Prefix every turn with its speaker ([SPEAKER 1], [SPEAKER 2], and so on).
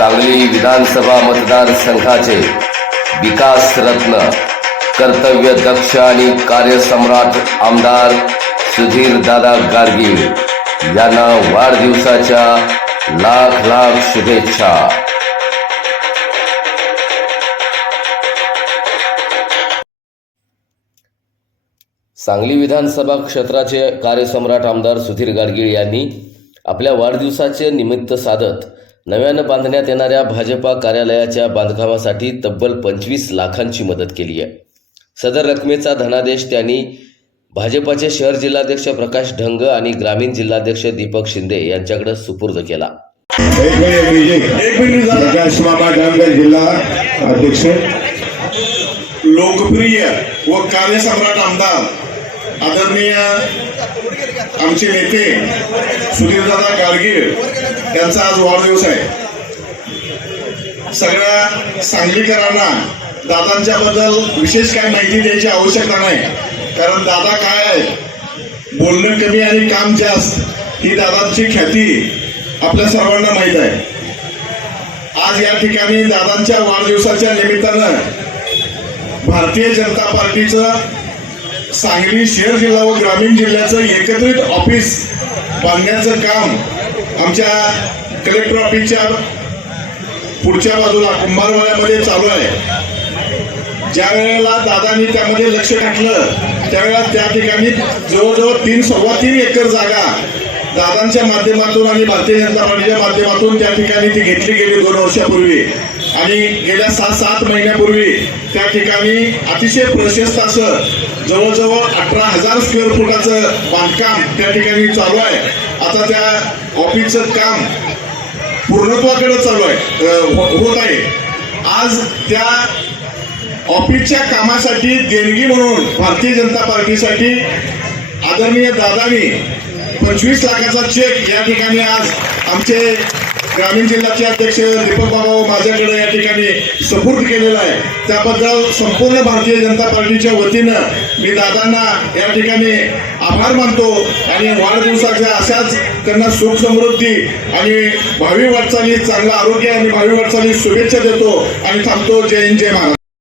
[SPEAKER 1] सांगली विधानसभा मतदारसंघाचे विकास रत्न कर्तव्य दक्ष आणि कार्यसम्राट आमदार सुधीर दादा गाडगीळ यांना वाढदिवसाच्या लाख लाख शुभेच्छा. सांगली विधानसभा क्षेत्राचे कार्यसम्राट आमदार सुधीर गाडगीळ यांनी आपल्या वाढदिवसाचे निमित्त साधत नव्यानं बांधण्यात येणाऱ्या भाजपा कार्यालयाच्या बांधकामासाठी तब्बल पंचवीस लाखांची मदत केली आहे. सदर रकमेचा धनादेश त्यांनी भाजपाचे शहर जिल्हाध्यक्ष प्रकाश ढंग आणि ग्रामीण जिल्हाध्यक्ष दीपक शिंदे यांच्याकडे सुपूर्द केला.
[SPEAKER 2] प्रकाश मामा जिल्हा अध्यक्ष.
[SPEAKER 3] लोकप्रिय व कार्यसम्राट आमदार आदरणीय आमचे नेते सुधीरदादा गाडगीळ. यांचा आज वाढदिवस आहे. सगळ्या सांगलीकरांना दादांच्या बद्दल विशेष काय माहिती द्यायची आवश्यकता नाही. कारण दादा काय आहे बोलणं कमी आणि काम जास्त ही दादांची ख्याती आपल्या सर्वांना माहीत आहे. आज या ठिकाणी दादांच्या वाढदिवसाच्या निमित्तानं भारतीय जनता पार्टीचं सांगली शहर जिल्हा व ग्रामीण जिल्ह्याचं एकत्रित ऑफिस बांधण्याचं काम आमच्या कलेक्टर ऑफिसच्या पुढच्या बाजूला कुंभारवाड्यामध्ये चालू आहे. ज्या वेळेला दादांनी त्यामध्ये लक्ष घातलं त्यावेळेला त्या ठिकाणी जवळजवळ तीन सव्वा तीन एकर जागा दादांच्या माध्यमातून आणि भारतीय जनता पार्टीच्या माध्यमातून त्या ठिकाणी ती घेतली गेली दोन वर्षापूर्वी. आणि गेल्या सहा सात महिन्यापूर्वी त्या ठिकाणी अतिशय प्रशस्त असं जवळजवळ अठरा हजार स्क्वेअर फुटाचं बांधकाम त्या ठिकाणी चालू आहे. आता त्या ऑफिसचं काम पूर्णत्वाकडे चालू आहे. हो, होत आहे. आज त्या ऑफिसच्या कामासाठी देणगी म्हणून भारतीय जनता पार्टीसाठी आदरणीय दादानी पंचवीस लाखाचा चेक या ठिकाणी आज आमचे ग्रामीण जिल्ह्याचे अध्यक्ष दीपक बाबा माझ्याकडे या ठिकाणी सपोर्ट केलेला आहे. त्याबद्दल संपूर्ण भारतीय जनता पार्टीच्या वतीनं मी दादांना या ठिकाणी आभार मानतो आणि वाढदिवसाच्या अशाच त्यांना सुख समृद्धी आणि भावी वाटचाली चांगलं आरोग्य आणि भावी वाटचाली शुभेच्छा देतो आणि थांबतो. जय हिंद जय महाराज